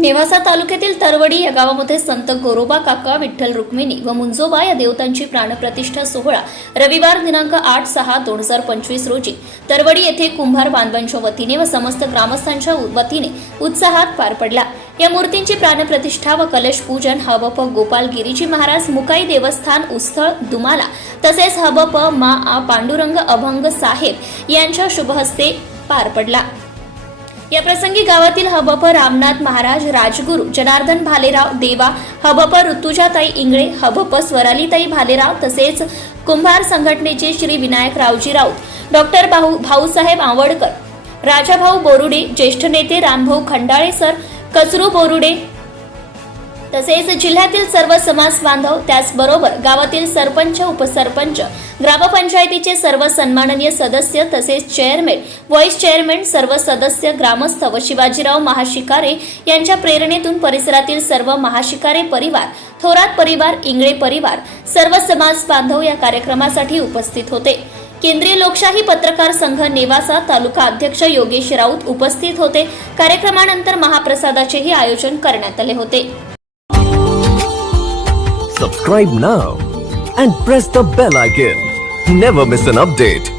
नेवासा तालुक्यातील तरवडी या गावामध्ये संत गोरोबा काका, विठ्ठल रुक्मिणी व मुंजोबा या देवतांची प्राणप्रतिष्ठा सोहळा रविवार दिनांक 8/6/2025 रोजी तरवडी येथे कुंभार बांधवांच्या वतीने व समस्त ग्रामस्थांच्या वतीने उत्साहात पार पडला। या मूर्तींची प्राणप्रतिष्ठा व कलश पूजन हबप गोपाल गिरीजी महाराज मुकाई देवस्थान उस्थळ दुमाला तसेच हबप मा आ पांडुरंग अभंग साहेब यांच्या शुभहस्ते पार पडला। या प्रसंगी गावातील हबप रामनाथ महाराज, राजगुरू जनार्दन भालेराव देवा, हबप ऋतुजाताई इंगळे, हबप स्वरालीताई भालेराव तसेच कुंभार संघटनेचे श्री विनायक रावजी राऊत, डॉक्टर भाऊसाहेब आवडकर, राजाभाऊ बोरुडे, ज्येष्ठ नेते रामभाऊ खंडाळे सर, कचरू बोरुडे तसेच जिल्ह्यातील सर्व समाज बांधव, त्याचबरोबर गावातील सरपंच, उपसरपंच, ग्रामपंचायतीचे सर्व सन्माननीय सदस्य तसेच चेअरमॅन, व्हाईस चेअरमॅन, सर्व सदस्य, ग्रामस्थ व शिवाजीराव महाशिकारे यांच्या प्रेरणेतून परिसरातील सर्व महाशिकारे परिवार, थोरात परिवार, इंगळे परिवार, सर्व समाज बांधव या कार्यक्रमासाठी उपस्थित होते। केंद्रीय लोकशाही पत्रकार संघ नेवासा तालुका अध्यक्ष योगेश राऊत उपस्थित होते। कार्यक्रमानंतर महाप्रसादाचेही आयोजन करण्यात आले होते। Subscribe now and press the bell icon. Never miss an update.